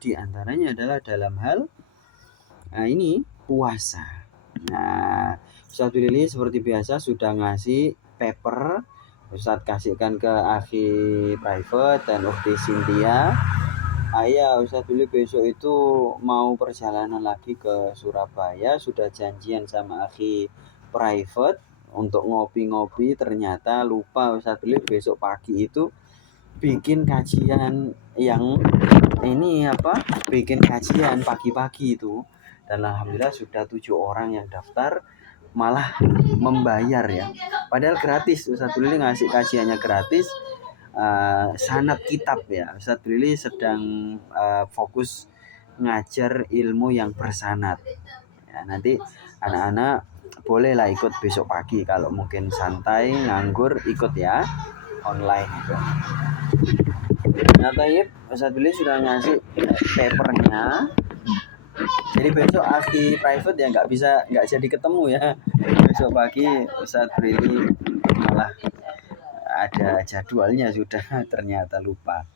di antaranya adalah dalam hal ini puasa. Nah, Ustadz Billy seperti biasa sudah ngasih paper. Ustadz kasihkan ke akhi private dan Ukti Cynthia. Ya, Ustadz Billy besok itu mau perjalanan lagi ke Surabaya. Sudah janjian sama akhi private untuk ngopi-ngopi. Ternyata lupa Ustadz Billy besok pagi itu bikin kajian yang ini bikin kajian pagi-pagi itu. Dan alhamdulillah sudah 7 orang yang daftar, malah membayar ya, padahal gratis. Ustadz Billy ngasih kajiannya gratis, sanad kitab ya. Ustadz Billy sedang fokus ngajar ilmu yang bersanad ya. Nanti anak-anak bolehlah ikut besok pagi kalau mungkin santai nganggur, ikut ya online itu. Nah, Tayyip, Ustadz Billy sudah ngasih papernya. Jadi besok akhi private ya nggak jadi ketemu ya. Besok pagi Ustadz Billy malah ada jadwalnya sudah ternyata lupa.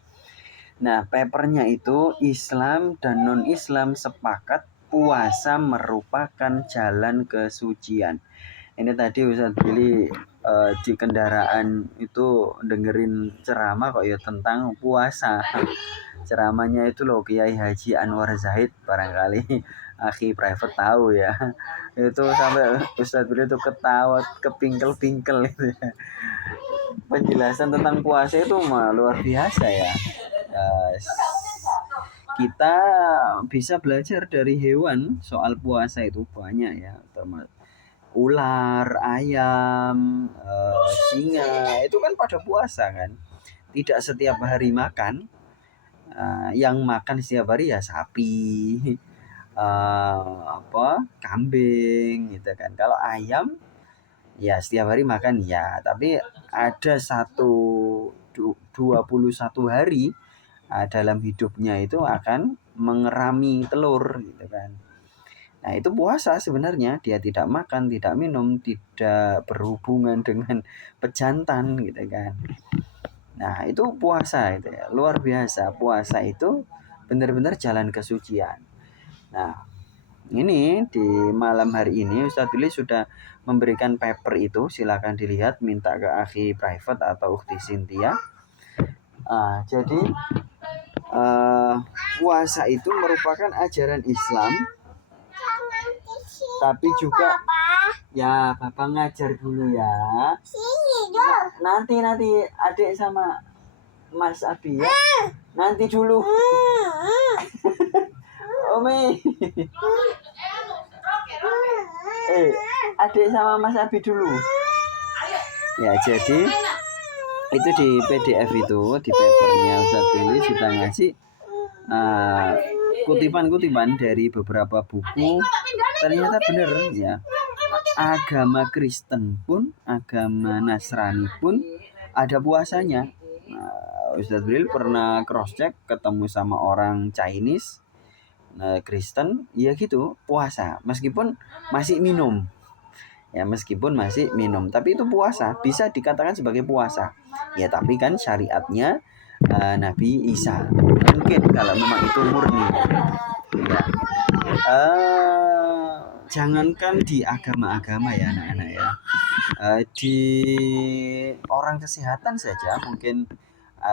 Nah, papernya itu Islam dan non-Islam sepakat puasa merupakan jalan kesucian. Ini tadi Ustadz Billy di kendaraan itu dengerin ceramah kok ya tentang puasa. Ceramahnya itu loh Kiai Haji Anwar Zahid, barangkali akhi private tahu ya. Itu sampai Ustadz Billy itu ketawa kepingkel-pingkel itu ya. Penjelasan tentang puasa itu luar biasa ya. Kita bisa belajar dari hewan soal puasa itu banyak ya, termasuk ular, ayam, singa itu kan pada puasa kan. Tidak setiap hari makan. Yang makan setiap hari ya sapi, kambing gitu kan. Kalau ayam ya setiap hari makan ya, tapi ada 21 hari dalam hidupnya itu akan mengerami telur gitu kan. Nah, itu puasa sebenarnya, dia tidak makan, tidak minum, tidak berhubungan dengan pejantan gitu kan. Nah, itu puasa itu ya, luar biasa. Puasa itu benar-benar jalan kesucian. Nah, ini di malam hari ini Ustadz Billy sudah memberikan paper itu, silakan dilihat, minta ke akhi private atau Ukti Cynthia. Jadi puasa itu merupakan ajaran Islam, tapi juga ya Bapak ngajar dulu ya. Nanti adik sama Mas Abi ya. Nanti dulu. Omi. Adik sama Mas Abi dulu. Ya, jadi itu di PDF itu, di papernya Ustadz Billy sudah ngasih kutipan-kutipan dari beberapa buku. Ternyata benar ya. Agama Kristen pun, agama Nasrani pun ada puasanya. Ustadz Billy pernah cross check, ketemu sama orang Chinese, Kristen, ya gitu, puasa meskipun masih minum. Ya, meskipun masih minum, tapi itu puasa, bisa dikatakan sebagai puasa. Ya, tapi kan syariatnya Nabi Isa. Mungkin kalau memang itu murni. Ya. Jangankan di agama-agama ya anak-anak ya. Di orang kesehatan saja mungkin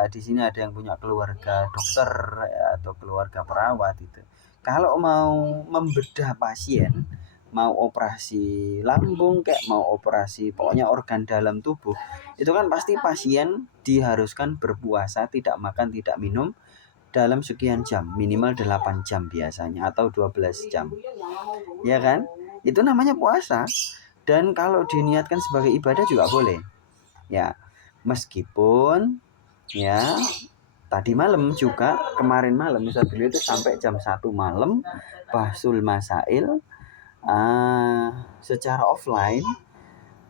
di sini ada yang punya keluarga dokter ya, atau keluarga perawat itu. Kalau mau membedah pasien, mau operasi lambung kayak mau operasi pokoknya organ dalam tubuh, itu kan pasti pasien diharuskan berpuasa, tidak makan, tidak minum dalam sekian jam, minimal 8 jam biasanya atau 12 jam. Ya kan? Itu namanya puasa. Dan kalau diniatkan sebagai ibadah juga boleh. Ya, meskipun ya tadi malam juga, kemarin malam Ustadz Billy itu sampai jam 1 malam bahsul masail secara offline.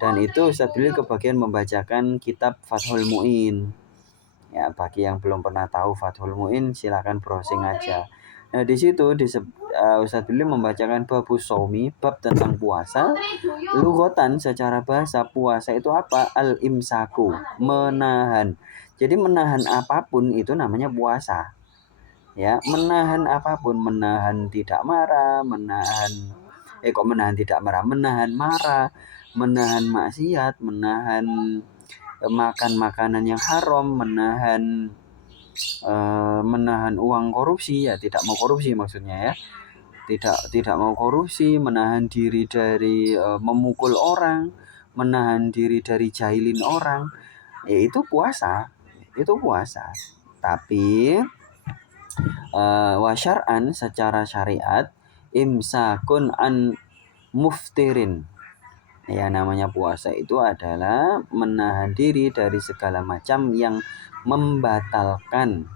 Dan itu Ustadz Billy kebagian membacakan kitab Fathul Mu'in. Ya, bagi yang belum pernah tahu Fathul Mu'in silakan browsing aja. Nah, di situ Ustadz Billy membacakan babus shaumi, bab tentang puasa. Lughatan secara bahasa puasa itu apa? Al-imsaku, menahan. Jadi menahan apapun itu namanya puasa. Ya, menahan apapun, menahan tidak marah, menahan tidak marah, menahan marah, menahan maksiat, menahan makan makanan yang haram, menahan uang korupsi, ya tidak mau korupsi maksudnya ya, tidak mau korupsi, menahan diri dari memukul orang, menahan diri dari jahilin orang, ya itu puasa, tapi wasyar'an secara syariat imsakun an muftirin. Ya, namanya puasa itu adalah menahan diri dari segala macam yang membatalkan.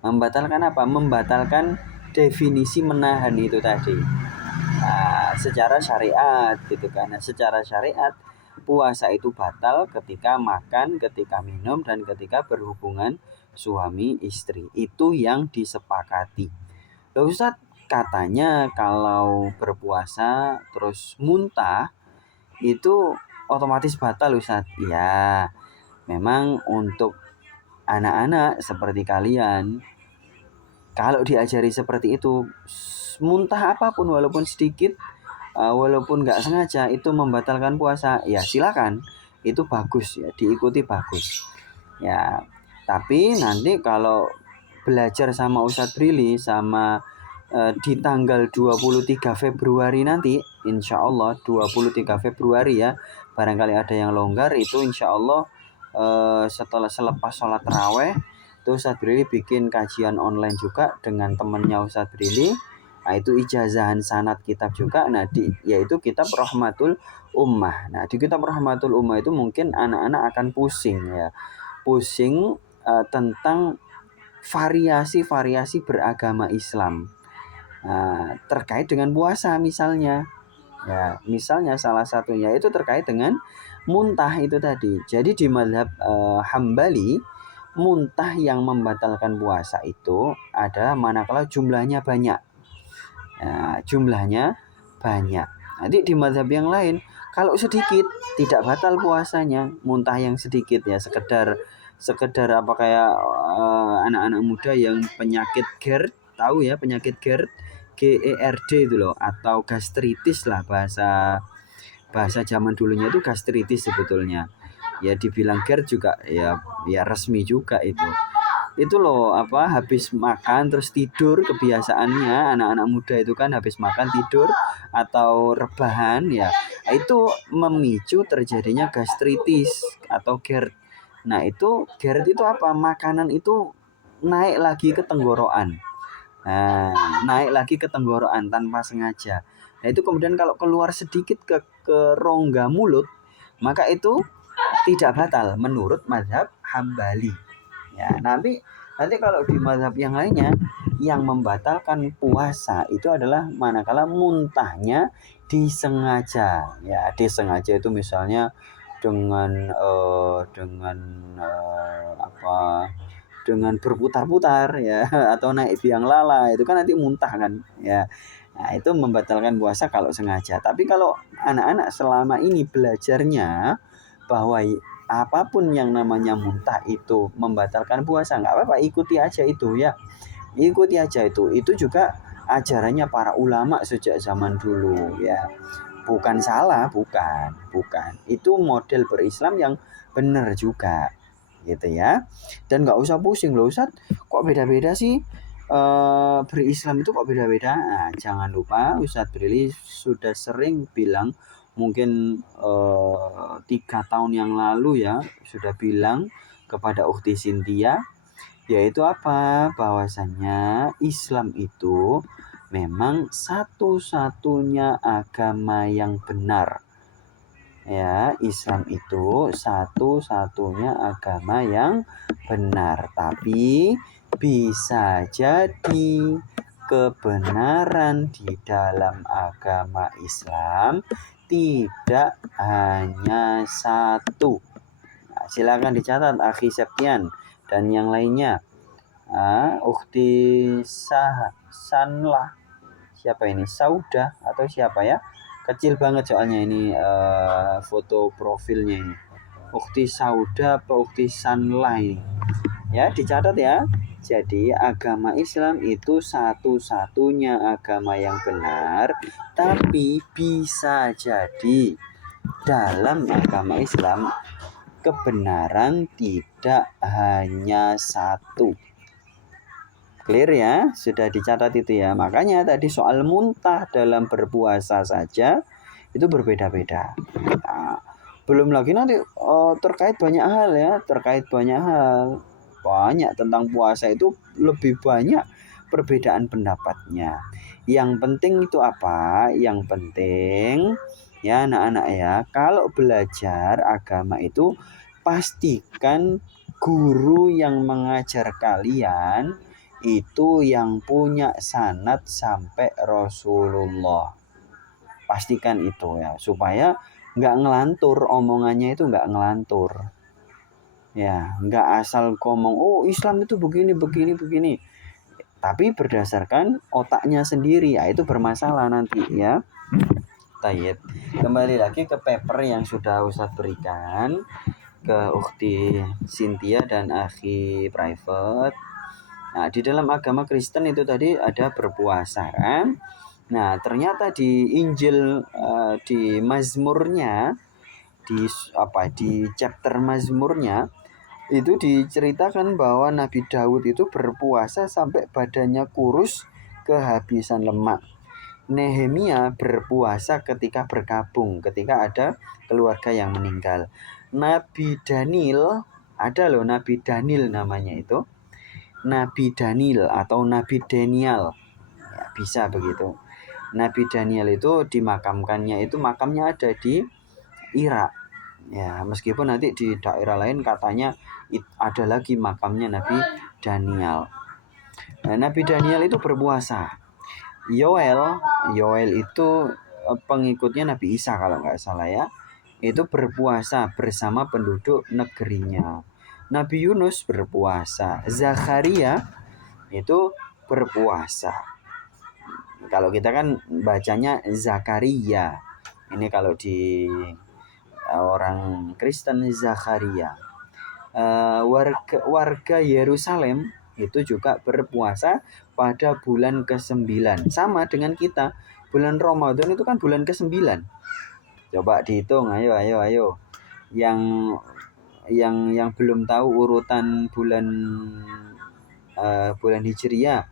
Membatalkan apa? Membatalkan definisi menahan itu tadi. Nah, secara syariat gitu kan. Nah, secara syariat puasa itu batal ketika makan, ketika minum, dan ketika berhubungan suami istri. Itu yang disepakati. Loh Ustaz, katanya kalau berpuasa terus muntah itu otomatis batal Ustaz. Ya, memang untuk anak-anak seperti kalian, kalau diajari seperti itu, muntah apapun walaupun sedikit, walaupun nggak sengaja itu membatalkan puasa, ya silakan, itu bagus ya, diikuti bagus. Ya, tapi nanti kalau belajar sama Ustadz Brili sama di tanggal 23 Februari nanti, insya Allah 23 Februari ya, barangkali ada yang longgar, itu insya Allah setelah selepas sholat taraweh itu Ustadz Brili bikin kajian online juga dengan temennya Ustadz Brili. Nah, itu ijazahan sanad kitab juga. Nah, yaitu kitab Rahmatul Ummah. Nah, di kitab Rahmatul Ummah itu mungkin anak-anak akan pusing ya. Pusing tentang variasi-variasi beragama Islam. Nah, terkait dengan puasa misalnya. Ya, misalnya salah satunya itu terkait dengan muntah itu tadi. Jadi di mazhab Hambali, muntah yang membatalkan puasa itu adalah manakala jumlahnya banyak. Nah, jumlahnya banyak. Nanti di mazhab yang lain, kalau sedikit tidak batal puasanya, muntah yang sedikit ya, sekedar apa kayak anak-anak muda yang penyakit GERD, tahu ya penyakit GERD, GERD itu loh, atau gastritis lah bahasa zaman dulunya itu gastritis sebetulnya. Ya dibilang GERD juga ya resmi juga itu loh, habis makan terus tidur, kebiasaannya anak-anak muda itu kan habis makan tidur atau rebahan ya, itu memicu terjadinya gastritis atau GERD. Nah, itu GERD itu apa? Makanan itu naik lagi ke tenggorokan. Naik lagi ke tenggorokan tanpa sengaja. Nah, itu kemudian kalau keluar sedikit ke rongga mulut, maka itu tidak batal menurut mazhab Hambali. Ya, nanti kalau di mazhab yang lainnya, yang membatalkan puasa itu adalah manakala muntahnya disengaja. Ya, disengaja itu misalnya dengan dengan berputar-putar ya, atau naik biang lala, itu kan nanti muntah kan ya. Nah, itu membatalkan puasa kalau sengaja. Tapi kalau anak-anak selama ini belajarnya bahwa apapun yang namanya muntah itu membatalkan puasa, nggak apa-apa, ikuti aja itu ya, ikuti aja itu juga ajarannya para ulama sejak zaman dulu ya, bukan salah, bukan itu model berislam yang benar juga gitu ya. Dan nggak usah pusing loh Ustaz, kok beda-beda sih, berislam itu kok beda-beda. Nah, jangan lupa Ustadz Brili sudah sering bilang, mungkin 3 tahun yang lalu ya, sudah bilang kepada Ukhti Cynthia, yaitu apa? Bahwasannya Islam itu memang satu-satunya agama yang benar. Ya, Islam itu satu-satunya agama yang benar. Tapi bisa jadi kebenaran di dalam agama Islam tidak hanya satu. Nah, silakan dicatat Akhi Septian dan yang lainnya. Ukhti Sanlah, siapa ini? Saudah atau siapa ya? Kecil banget soalnya ini foto profilnya ini. Ukhti Saudah atau Ukhti Sanlah ini. Ya, dicatat ya. Jadi agama Islam itu satu-satunya agama yang benar, tapi bisa jadi dalam agama Islam kebenaran tidak hanya satu. Clear ya? Sudah dicatat itu ya. Makanya tadi soal muntah dalam berpuasa saja itu berbeda-beda. Nah, belum lagi nanti terkait banyak hal ya, terkait banyak hal. Banyak tentang puasa itu lebih banyak perbedaan pendapatnya. Yang penting itu apa? Yang penting ya anak-anak ya, kalau belajar agama itu pastikan guru yang mengajar kalian itu yang punya sanad sampai Rasulullah. Pastikan itu ya, supaya nggak ngelantur omongannya, itu nggak ngelantur. Ya, nggak asal ngomong, oh Islam itu begini, begini, begini. Tapi berdasarkan otaknya sendiri, ya itu bermasalah nanti ya. Tayyib. Kembali lagi ke paper yang sudah Ustadz berikan ke Ukhti Cynthia dan Akhi Private. Nah, di dalam agama Kristen itu tadi ada berpuasa kan. Nah, ternyata di Injil di Mazmurnya, di chapter Mazmurnya itu diceritakan bahwa Nabi Daud itu berpuasa sampai badannya kurus kehabisan lemak. Nehemia berpuasa ketika berkabung, ketika ada keluarga yang meninggal. Nabi Daniel, ada loh Nabi Daniel namanya itu. Nabi Daniel atau Nabi Daniel, ya, bisa begitu. Nabi Daniel itu dimakamkannya itu makamnya ada di Irak. Ya, meskipun nanti di daerah lain katanya ada lagi makamnya Nabi Daniel. Nah, Nabi Daniel itu berpuasa. Yoel itu pengikutnya Nabi Isa kalau nggak salah ya. Itu berpuasa bersama penduduk negerinya. Nabi Yunus berpuasa. Zakaria itu berpuasa. Kalau kita kan bacanya Zakaria. Ini kalau di orang Kristen Zakaria. Warga Yerusalem itu juga berpuasa pada bulan ke-9. Sama dengan kita. Bulan Ramadan itu kan bulan ke-9. Coba dihitung, ayo. Yang belum tahu urutan bulan Hijriah,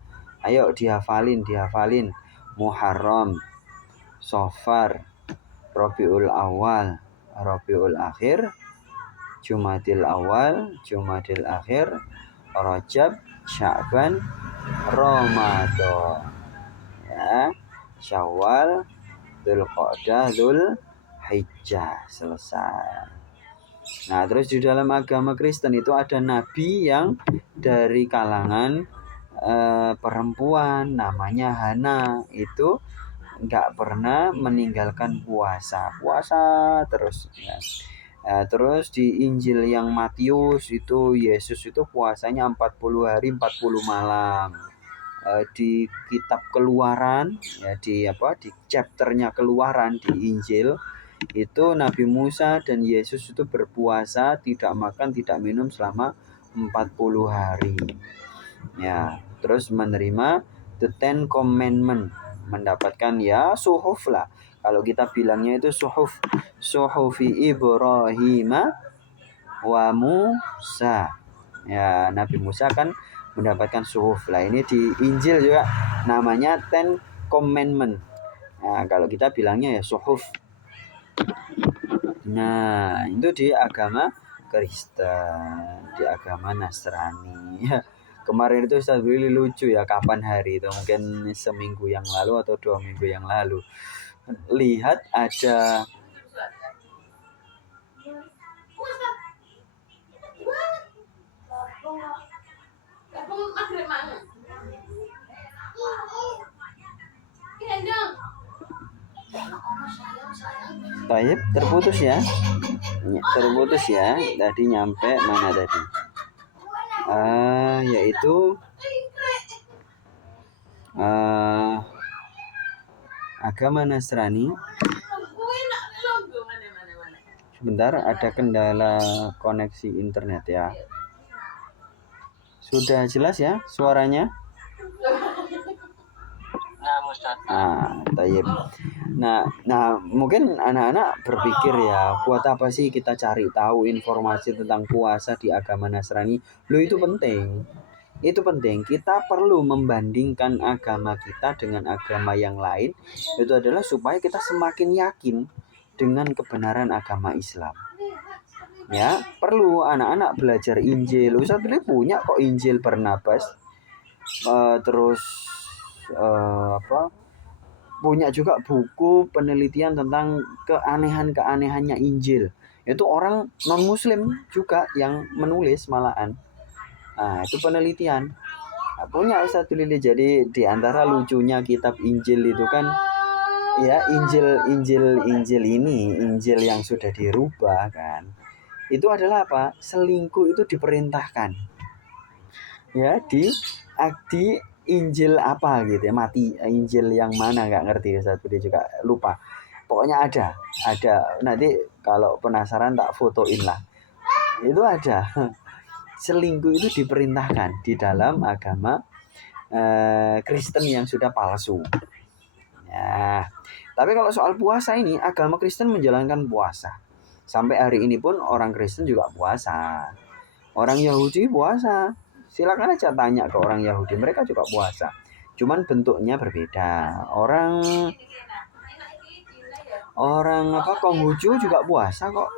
ayo dihafalin. Muharram, Safar, Rabiul Awal, Rabiul Akhir, Jumadil Awal, Jumadil Akhir, Rajab, Sya'ban, Ramadan. Ya, Syawal, Dzulqa'dah, Dzulhijjah. Selesai. Nah, terus di dalam agama Kristen itu ada nabi yang dari kalangan perempuan, namanya Hana. Itu nggak pernah meninggalkan puasa terus ya. Terus di Injil yang Matius itu Yesus itu puasanya 40 hari 40 malam. Di kitab Keluaran ya, di chapternya Keluaran di Injil itu Nabi Musa dan Yesus itu berpuasa tidak makan tidak minum selama 40 hari. Ya, terus menerima the Ten Commandment, mendapatkan ya suhuf lah. Kalau kita bilangnya itu suhufi Ibrahim wa Musa. Ya, Nabi Musa kan mendapatkan suhuf lah. Ini di Injil juga namanya Ten Commandment. Nah, kalau kita bilangnya ya suhuf. Nah, itu di agama Kristen, di agama Nasrani. Kemarin itu Ustaz Willy lucu ya, kapan hari itu, mungkin seminggu yang lalu atau 2 minggu yang lalu. Lihat ada Taib terputus ya. Tadi nyampe mana tadi? Yaitu agama Nasrani. Sebentar, ada kendala koneksi internet ya. Sudah jelas ya suaranya? Tayyib. Nah, mungkin anak-anak berpikir ya, buat apa sih kita cari tahu informasi tentang puasa di agama Nasrani? Loh, itu penting. Itu penting. Kita perlu membandingkan agama kita dengan agama yang lain. Itu adalah supaya kita semakin yakin dengan kebenaran agama Islam. Ya, perlu anak-anak belajar Injil. Ustaz dulu punya kok Injil Barnabas. Terus punya juga buku penelitian tentang keanehan-keanehannya Injil. Itu orang non-muslim juga yang menulis malahan. Nah, itu penelitian. Punya Ustaz Lili. Jadi di antara lucunya kitab Injil itu kan ya Injil ini, Injil yang sudah dirubah kan. Itu adalah apa? Selingkuh itu diperintahkan. Ya, di Injil apa gitu ya, mati Injil yang mana nggak ngerti, satu dia juga lupa, pokoknya ada nanti kalau penasaran tak fotoin lah, itu ada. Selingkuh itu diperintahkan di dalam agama Kristen yang sudah palsu ya. Tapi kalau soal puasa ini, agama Kristen menjalankan puasa sampai hari ini pun. Orang Kristen juga puasa, orang Yahudi puasa. Silakan aja tanya ke orang Yahudi, mereka juga puasa. Cuman bentuknya berbeda. Orang Konghucu juga puasa kok.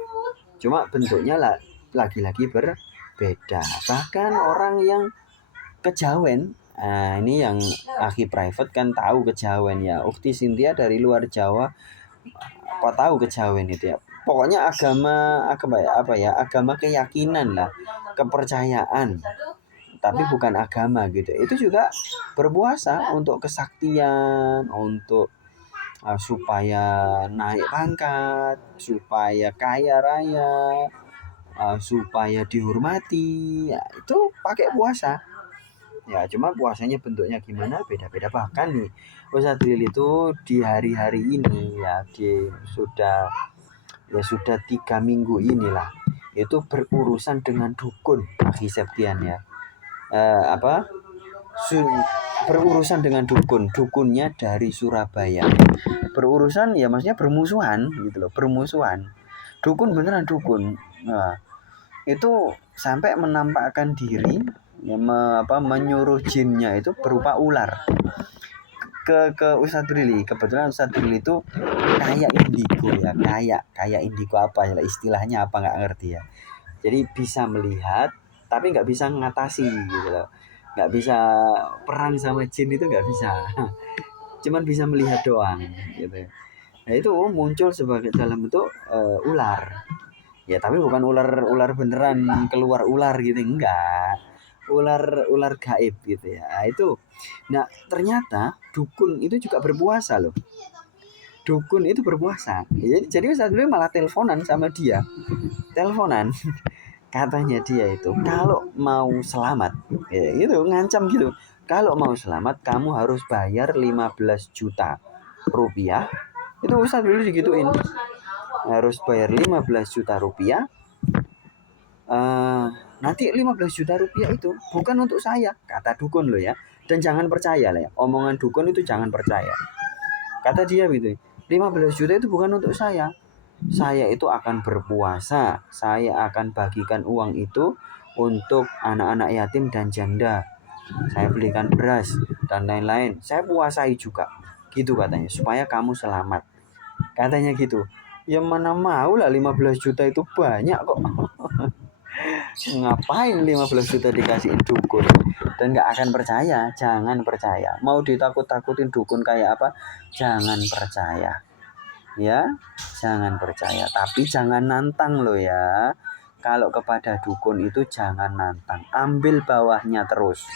Cuma bentuknya lagi-lagi berbeda. Bahkan orang yang Kejawen, ini yang akhi private kan tahu Kejawen ya. Ukti Cynthia dari luar Jawa, apa tahu Kejawen itu ya. Pokoknya agama agama keyakinan lah, kepercayaan, tapi bukan agama gitu. Itu juga berpuasa untuk kesaktian, untuk supaya naik pangkat, supaya kaya raya, supaya dihormati. Ya, itu pakai puasa. Ya, cuma puasanya bentuknya gimana beda-beda. Bahkan nih Ustaz Lili itu di hari-hari ini ya, sudah 3 minggu inilah itu berurusan dengan dukun, akhi Septian ya. Berurusan dengan dukunnya dari Surabaya. Berurusan ya, maksudnya bermusuhan gitu loh, bermusuhan. Dukun beneran dukun. Nah, itu sampai menampakkan diri ya, menyuruh jinnya itu berupa ular ke Ustadz Brili. Kebetulan Ustadz Brili itu kayak indigo ya, kayak indigo apa ya istilahnya, apa nggak ngerti ya. Jadi bisa melihat tapi nggak bisa ngatasi gitu loh, nggak bisa perang sama jin, itu nggak bisa. Cuman bisa melihat doang gitu. Nah, itu muncul sebagai dalam bentuk ular ya, tapi bukan ular beneran keluar ular gitu, enggak, ular gaib gitu ya. Nah, itu. Nah, ternyata dukun itu juga berpuasa loh. Dukun itu berpuasa. Jadi saat dulu malah teleponan sama dia. Katanya dia itu kalau mau selamat, ya gitu, ngancam gitu. Kalau mau selamat kamu harus bayar 15 juta rupiah. Itu Ustaz dulu digituin. Harus bayar 15 juta rupiah. Nanti 15 juta rupiah itu bukan untuk saya, kata dukun loh ya. Dan jangan percaya lah ya, omongan dukun itu jangan percaya. Kata dia gitu, 15 juta itu bukan untuk saya. Saya itu akan berpuasa, saya akan bagikan uang itu untuk anak-anak yatim dan janda. Saya belikan beras dan lain-lain. Saya puasai juga, gitu katanya, supaya kamu selamat. Katanya gitu. Ya mana mau lah, 15 juta itu banyak kok. Ngapain 15 juta dikasihin dukun? Dan gak akan percaya, jangan percaya. Mau ditakut-takutin dukun kayak apa, jangan percaya. Ya, jangan percaya. Tapi jangan nantang loh ya. Kalau kepada dukun itu jangan nantang, ambil bawahnya terus.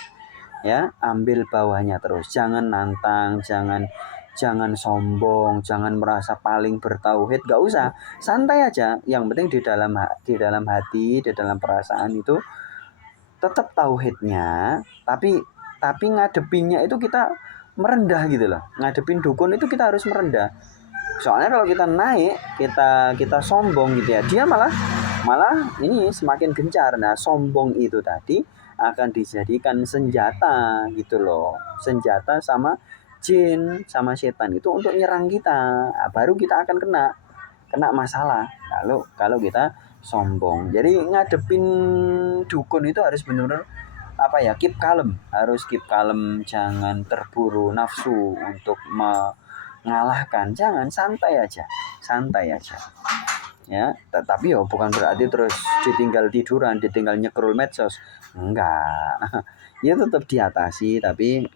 Ya, ambil bawahnya terus. Jangan nantang, jangan sombong, jangan merasa paling bertauhid, gak usah. Santai aja. Yang penting di dalam hati, di dalam perasaan itu tetap tauhidnya, tapi ngadepinnya itu kita merendah gitu loh. Ngadepin dukun itu kita harus merendah. Soalnya kalau kita naik, kita sombong gitu ya, dia malah ini semakin gencar. Nah, sombong itu tadi akan dijadikan senjata gitu loh. Senjata sama jin, sama setan itu untuk nyerang kita. Nah, baru kita akan kena masalah kalau kita sombong. Jadi ngadepin dukun itu harus benar-benar keep kalem, harus keep kalem, jangan terburu nafsu untuk mengalahkan, jangan, santai aja ya. Tapi bukan berarti terus ditinggal tiduran, ditinggal nyekrol medsos, enggak. Ya tetap diatasi, tapi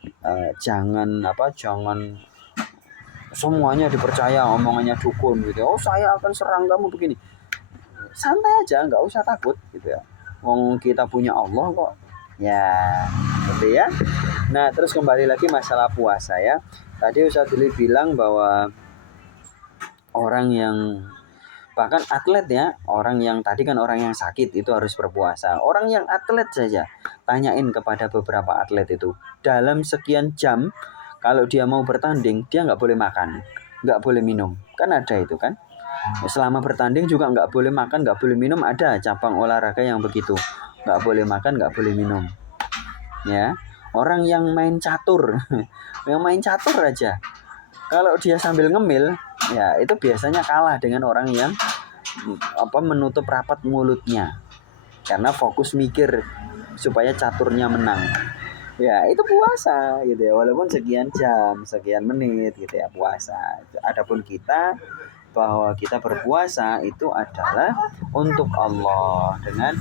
jangan semuanya dipercaya omongannya dukun gitu. Oh, saya akan serang kamu begini. Santai aja, nggak usah takut gitu ya. Wong kita punya Allah kok. Ya, gitu ya. Nah, terus kembali lagi masalah puasa ya. Tadi Ustaz Dili bilang bahwa orang yang bahkan atlet ya, orang yang tadi kan orang yang sakit itu harus berpuasa. Orang yang atlet saja, tanyain kepada beberapa atlet itu, dalam sekian jam kalau dia mau bertanding, dia nggak boleh makan, nggak boleh minum. Kan ada itu kan. Selama bertanding juga nggak boleh makan, nggak boleh minum. Ada cabang olahraga yang begitu, nggak boleh makan, nggak boleh minum. Ya, orang yang main catur, yang main catur aja, kalau dia sambil ngemil, ya itu biasanya kalah dengan orang yang menutup rapat mulutnya, karena fokus mikir supaya caturnya menang. Ya itu puasa gitu ya, walaupun sekian jam, sekian menit gitu ya puasa. Adapun kita, bahwa kita berpuasa itu adalah untuk Allah dengan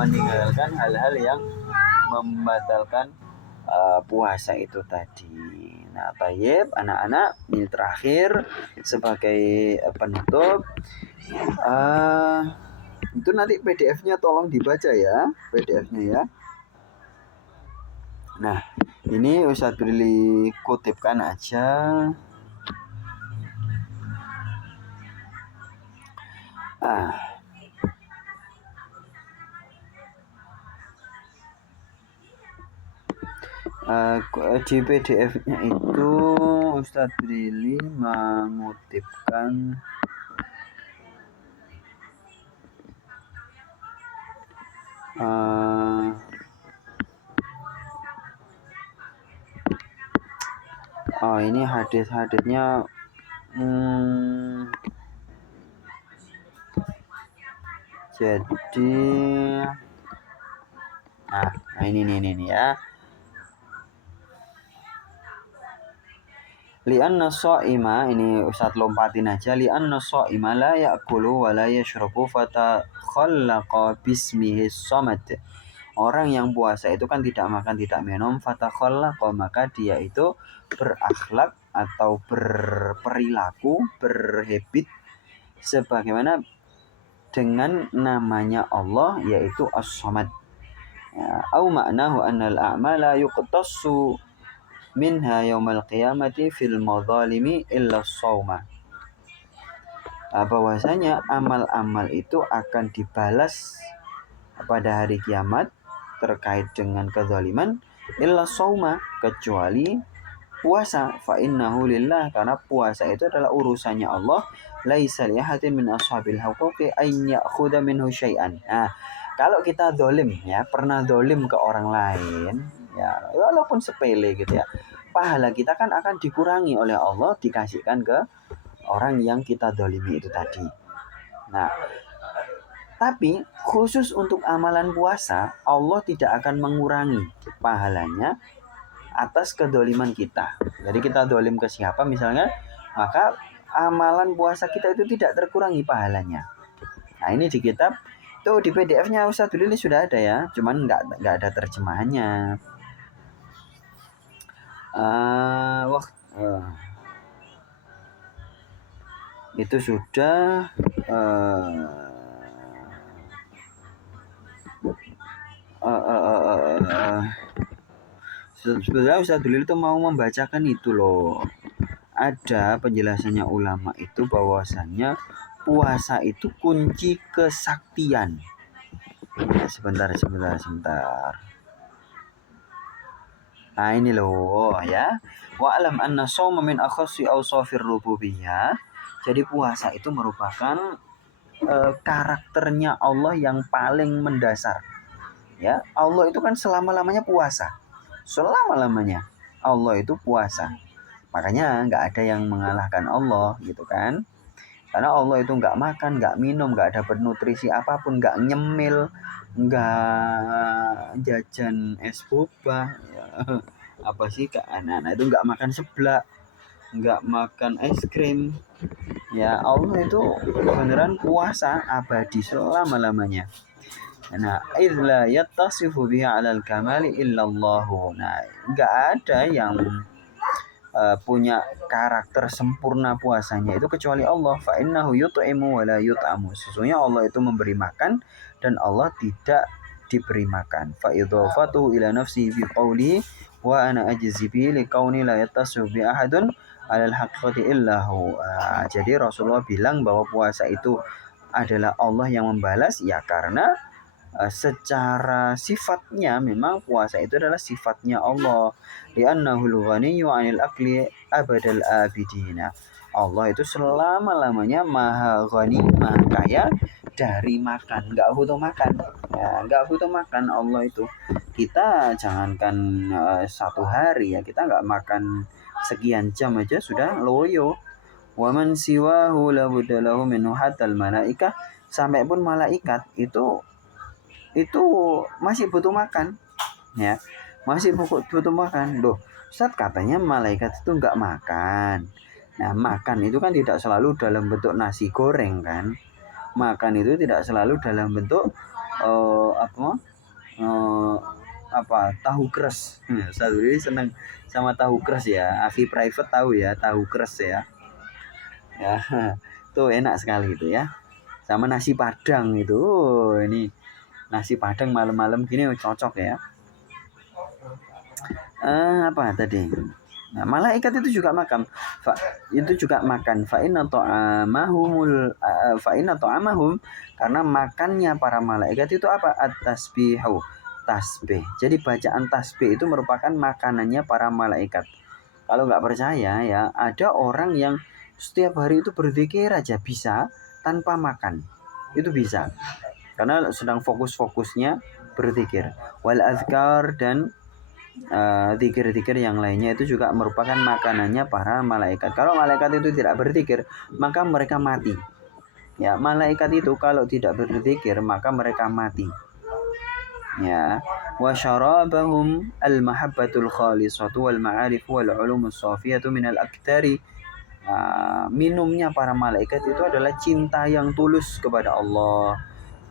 meninggalkan hal-hal yang membatalkan puasa itu tadi. Nah, tayyib anak-anak, ini terakhir sebagai penutup. Itu nanti PDF-nya tolong dibaca ya, PDF-nya ya. Nah, ini Ustadz Brili kutipkan aja. Di PDF-nya itu Ustadz Brili mengutipkan ini hadis-hadisnya jadi ini ya. Li'anna sha'ima, ini Ustadz lompatin aja, li'anna sha'ima la ya'kulu wa la yashrabu fatakhallaqa bismihi samad. Orang yang puasa itu kan tidak makan, tidak minum, fatakhallaqa, maka dia itu berakhlak atau berperilaku, berhabit sebagaimana dengan namanya Allah, yaitu as-samad. Au ma'nahu annal a'mala yuqtassu minha yaumal qiyamati fil madhalimi illa shauma. Bahwasanya amal-amal itu akan dibalas pada hari kiamat terkait dengan kezaliman illa shauma, kecuali puasa. Fa innahu lillah, karena puasa itu adalah urusannya Allah. Laisa li ahadin min ashabil huquqi ay ya'khudha minhu syai'an. Nah, kalau kita zalim ya, pernah zalim ke orang lain ya, walaupun sepele gitu ya, pahala kita kan akan dikurangi oleh Allah, dikasihkan ke orang yang kita zalimi itu tadi. Nah, tapi khusus untuk amalan puasa, Allah tidak akan mengurangi pahalanya atas kedoliman kita. Jadi kita dolim ke siapa misalnya, maka amalan puasa kita itu tidak terkurangi pahalanya. Nah, ini di kitab tuh, di PDF-nya Ustadz dulu ini sudah ada ya, cuman nggak ada terjemahannya. Itu sudah sebenarnya Ustadz dulu itu mau membacakan itu loh. Ada penjelasannya ulama itu bahwasannya puasa itu kunci kesaktian. Ya, sebentar. Nah, ini loh ya. Wa alam anna shauma min akhassi awsafir rububiyyah. Jadi puasa itu merupakan karakternya Allah yang paling mendasar. Ya, Allah itu kan selama-lamanya puasa. Selama-lamanya Allah itu puasa. Makanya nggak ada yang mengalahkan Allah gitu kan. Karena Allah itu nggak makan, nggak minum, nggak dapat nutrisi apapun, nggak nyemil, nggak jajan es boba, ya. Apa sih kak anak-anak itu nggak makan seblak, nggak makan es krim. Ya Allah itu beneran puasa abadi selama-lamanya. Nah, idla yattasifu biha 'alal kamali illallahu. Nah, nggak ada yang punya karakter sempurna puasanya itu kecuali Allah. Fa innahu yut'imu wa la yut'amu. Sesungguhnya Allah itu memberi makan dan Allah tidak diberi makan. Fa idhafatu ila nafsi bi qawli wa ana ajzi bi li kauni la yattasifu bi ahadun 'alal haqqati illahu. Jadi Rasulullah bilang bahwa puasa itu adalah Allah yang membalas ya karena secara sifatnya memang puasa itu adalah sifatnya Allah. Li'annahul ghaniyyu 'anil akli abadal abidina. Allah itu selama-lamanya maha ghani, maha kaya dari makan, nggak butuh makan. Ya, nggak butuh makan Allah itu. Kita jangankan satu hari ya, kita nggak makan sekian jam aja sudah loyo. Wa man siwahu la budda lahu minhu hatal malaikah. Sampai pun malaikat itu masih butuh makan, ya, masih butuh makan. Loh, Ustaz katanya malaikat itu nggak makan. Nah, makan itu kan tidak selalu dalam bentuk nasi goreng kan. Makan itu tidak selalu dalam bentuk tahu kres. Ustaz ini senang sama tahu kres ya. Akhi private tahu ya tahu kres ya. Ya, tuh enak sekali itu ya. Sama nasi padang itu. Ini nasi padang malam-malam gini cocok ya. Apa tadi? Nah, malaikat itu juga makan. Fa inna ta'amahum karena makannya para malaikat itu apa? At-tasbihu. Tasbih. Jadi bacaan tasbih itu merupakan makanannya para malaikat. Kalau nggak percaya ya, ada orang yang setiap hari itu berzikir aja bisa tanpa makan. Itu bisa. Karena sedang fokus-fokusnya berzikir. Wal azkar dan zikir-zikir yang lainnya itu juga merupakan makanannya para malaikat. Kalau malaikat itu tidak berzikir, maka mereka mati. Ya, malaikat itu kalau tidak berzikir, maka mereka mati. Ya, wa syarabahum al-mahabbatul khalisatu wal ma'arif wal ulumus safiyatu minal aktari. Minumnya para malaikat itu adalah cinta yang tulus kepada Allah.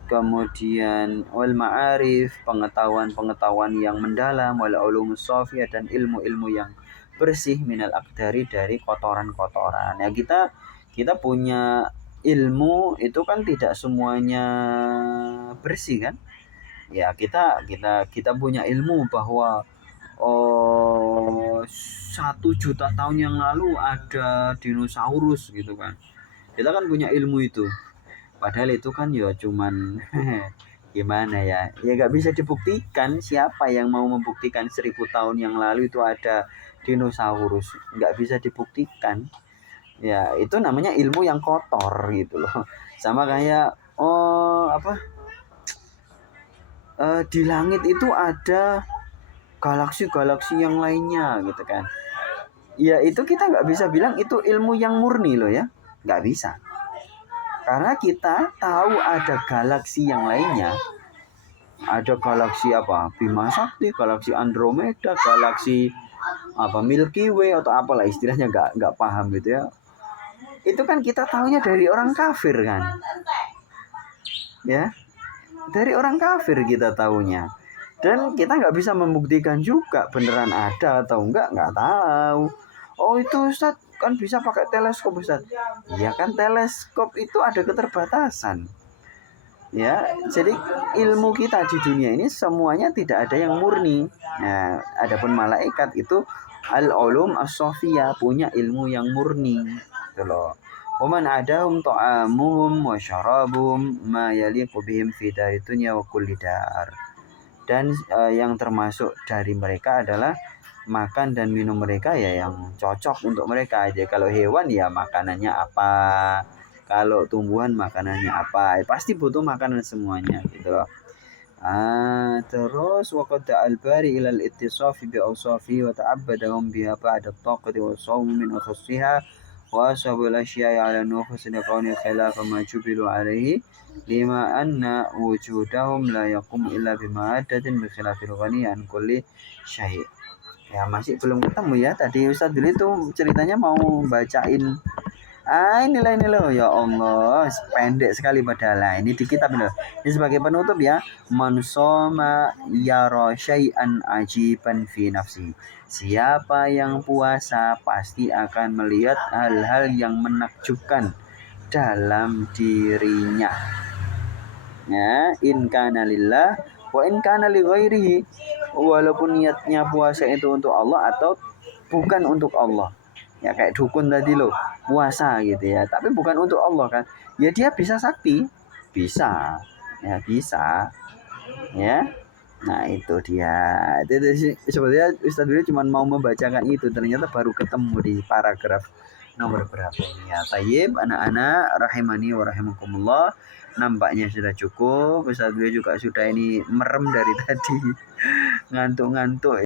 Kemudian wal ma'arif, pengetahuan-pengetahuan yang mendalam, wal ulumus shafiyah dan ilmu-ilmu yang bersih minal aqdari dari kotoran-kotoran. Ya kita punya ilmu itu kan tidak semuanya bersih kan? Ya kita punya ilmu bahwa 1 juta tahun yang lalu ada dinosaurus gitu kan. Kita kan punya ilmu itu. Padahal itu kan ya cuman gimana ya gak bisa dibuktikan. Siapa yang mau membuktikan 1000 tahun yang lalu itu ada dinosaurus? Gak bisa dibuktikan. Ya itu namanya ilmu yang kotor gitu loh. Sama kayak di langit itu ada galaksi-galaksi yang lainnya gitu kan. Ya itu kita gak bisa bilang itu ilmu yang murni loh ya. Gak bisa. Karena kita tahu ada galaksi yang lainnya. Ada galaksi apa? Bima Sakti, galaksi Andromeda, galaksi Milky Way atau apalah istilahnya nggak paham gitu ya. Itu kan kita tahunya dari orang kafir kan. Ya. Dari orang kafir kita tahunya. Dan kita nggak bisa membuktikan juga beneran ada atau nggak tahu. Oh itu Ustaz kan bisa pakai teleskop Ustaz. Ya kan teleskop itu ada keterbatasan. Ya, jadi ilmu kita di dunia ini semuanya tidak ada yang murni. Nah, adapun malaikat itu al-ulum as-shafiyah, punya ilmu yang murni. Gitu loh. Wa man adahum ta'amuhum wa syarabuhum ma yaliqu bihim fi dunya wa kulli dar. Dan yang termasuk dari mereka adalah makan dan minum mereka ya yang cocok untuk mereka aja. Kalau hewan ya makanannya apa, kalau tumbuhan makanannya apa, pasti butuh makanan semuanya gitu loh. Terus waqad al-bari ila al-ittisafi bi awsafi wa ta'abbadahum biha ba'da at-taqati wa sawm min akhassiha wa ashabul asya'i ala nufus liqawni khilafa ma jubilu alaihi lima anna wujudahum la yaqumu illa bima'adatin bi khilafil ghani an kulli syai'. Ya masih belum ketemu ya. Tadi Ustaz dulu itu ceritanya mau bacain ini loh ya Allah, pendek sekali padahal. Nah, ini di kitab ini loh. Ini sebagai penutup ya. Man shoma yara syai'an ajiban fi nafsi. Siapa yang puasa pasti akan melihat hal-hal yang menakjubkan dalam dirinya. Ya, in kana lillah wa in kana li ghairihi. Walaupun niatnya puasa itu untuk Allah atau bukan untuk Allah. Ya kayak dukun tadi loh, puasa gitu ya, tapi bukan untuk Allah kan. Ya dia bisa sakti, bisa. Ya bisa. Ya. Nah, itu dia. Itu sebenarnya Ustaz dulu cuma mau membacakan itu, ternyata baru ketemu di paragraf nomor berapa ini ya. Tayyib, anak-anak rahimani wa rahimakumullah. Nampaknya sudah cukup. Ustaz dulu juga sudah ini merem dari tadi. Ngantuk-ngantuk